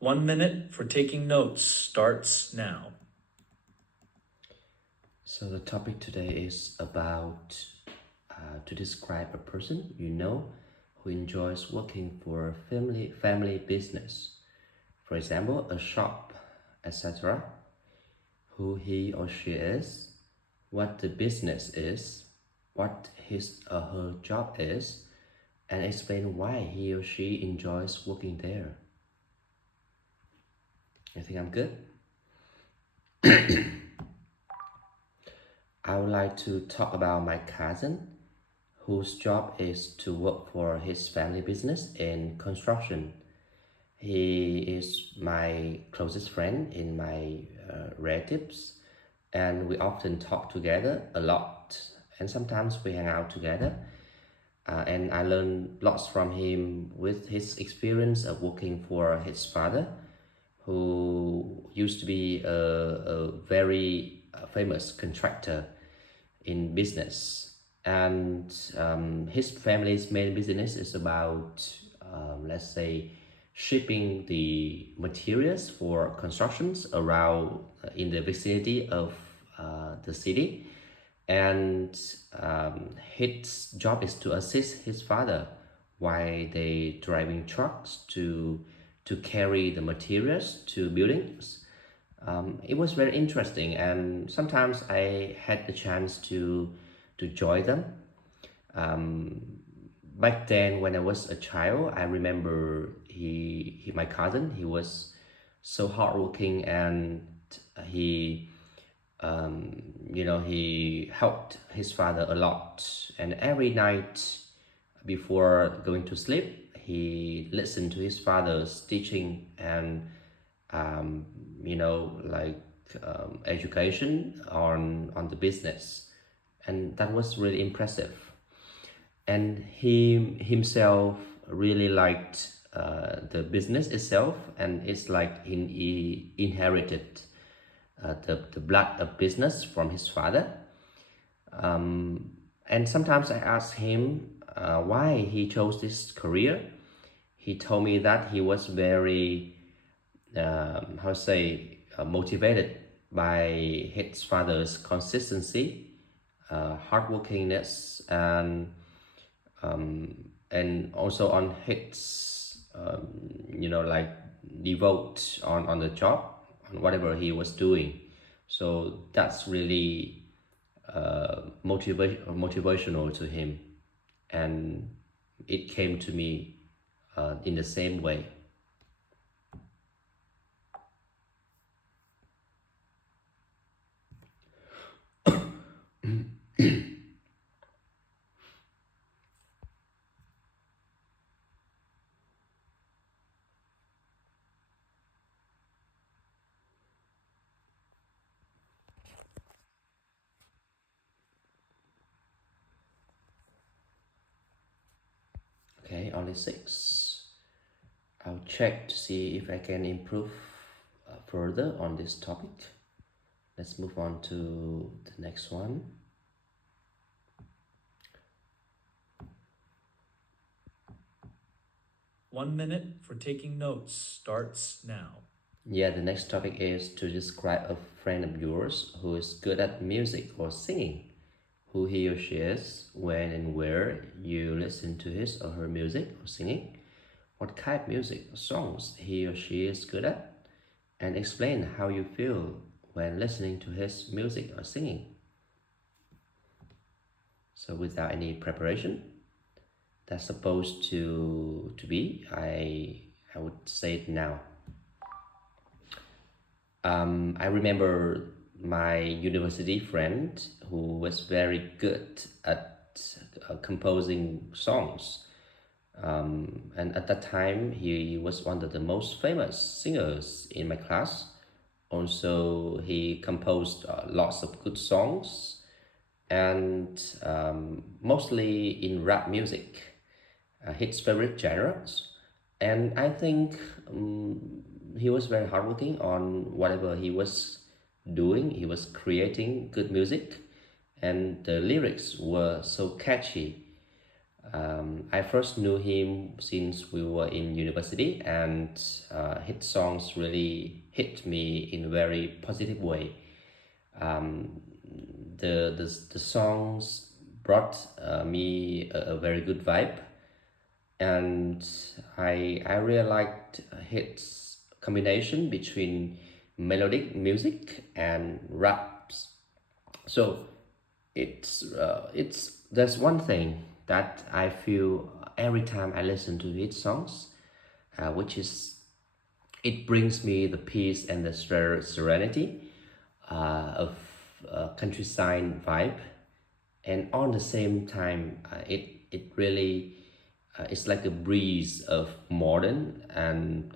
1 minute for taking notes starts now. So the topic today is about to describe a person you know who enjoys working for a family business. For example, a shop, etc. Who he or she is, what the business is, what his or her job is, and explain why he or she enjoys working there. You think I'm good? I would like to talk about my cousin, whose job is to work for his family business in construction. He is my closest friend in my relatives, and we often talk together a lot, and sometimes we hang out together. And I learned lots from him with his experience of working for his father, who used to be a very famous contractor in business. And his family's main business is about, let's say, shipping the materials for constructions around in the vicinity of the city. And his job is to assist his father while they driving trucks to carry the materials to buildings. It was very interesting, and sometimes I had the chance to join them. Back then, when I was a child, I remember my cousin, he was so hardworking, and he he helped his father a lot. And every night before going to sleep, he listened to his father's teaching and um, education on the business, and that was really impressive. And he himself really liked the business itself, and it's like he inherited the blood of business from his father. And sometimes I ask him why he chose this career. He told me that he was very, motivated by his father's consistency, hardworkingness, and also on his, devote on the job, on whatever he was doing. So that's really motivational to him, and it came to me in the same way. Okay, only 6. I'll check to see if I can improve further on this topic. Let's move on to the next one. One minute for taking notes starts now. Yeah, the next topic is to describe a friend of yours who is good at music or singing, who he or she is, when and where you listen to his or her music or singing, what kind of music or songs he or she is good at, and explain how you feel when listening to his music or singing. So without any preparation, that's supposed to be, I would say it now. I remember my university friend who was very good at composing songs. And at that time, he was one of the most famous singers in my class. Also, he composed lots of good songs, and mostly in rap music, his favorite genres. And I think he was very hardworking on whatever he was doing. He was creating good music, and the lyrics were so catchy. I first knew him since we were in university, and his songs really hit me in a very positive way. Um, the songs brought me a very good vibe, and I really liked his combination between melodic music and raps. So it's there's one thing that I feel every time I listen to his songs, which is it brings me the peace and the serenity of countryside vibe, and on the same time, it really it's like a breeze of modern, and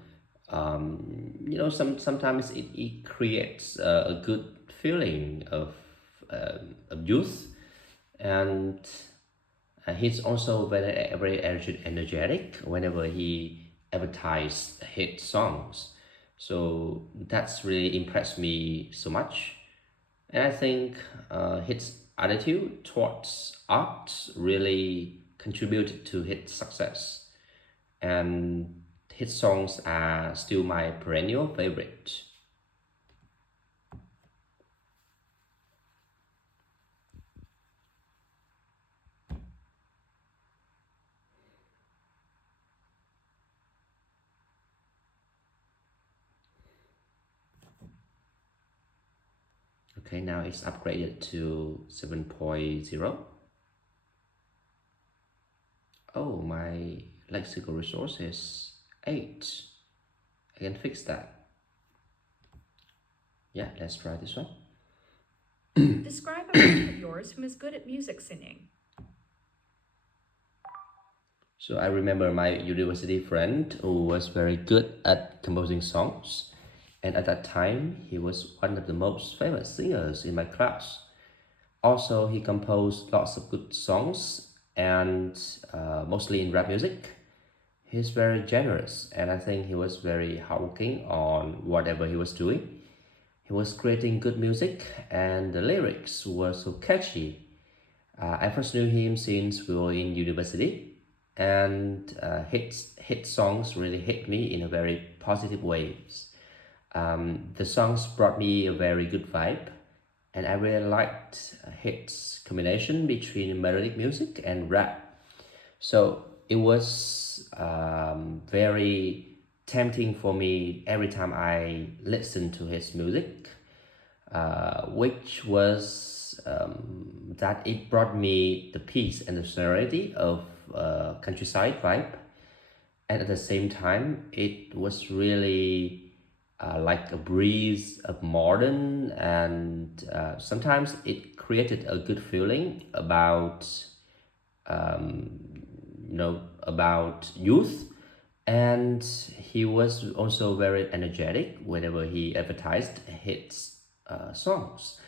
sometimes it creates a good feeling of youth, and he's also very energetic whenever he advertised hit songs. So that's really impressed me so much. And I think his attitude towards art really contributed to his success. And his songs are still my perennial favorite. Okay, now it's upgraded to 7.0. Oh, my lexical resource is 8. I can fix that. Yeah, let's try this one. Describe a friend of yours who is good at music singing. So I remember my university friend who was very good at composing songs. And at that time, he was one of the most famous singers in my class. Also, he composed lots of good songs, and mostly in rap music. He's very generous, and I think he was very hardworking on whatever he was doing. He was creating good music, and the lyrics were so catchy. I first knew him since we were in university, and hit songs really hit me in a very positive ways. The songs brought me a very good vibe, and I really liked hits combination between melodic music and rap. So it was very tempting for me every time I listened to his music, which was that it brought me the peace and the serenity of countryside vibe, and at the same time, it was really like a breeze of modern, and sometimes it created a good feeling about about youth. And he was also very energetic whenever he advertised his songs.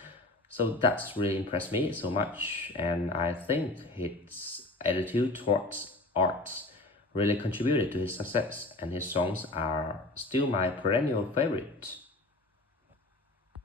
So that's really impressed me so much, and I think his attitude towards arts really contributed to his success, and his songs are still my perennial favorite.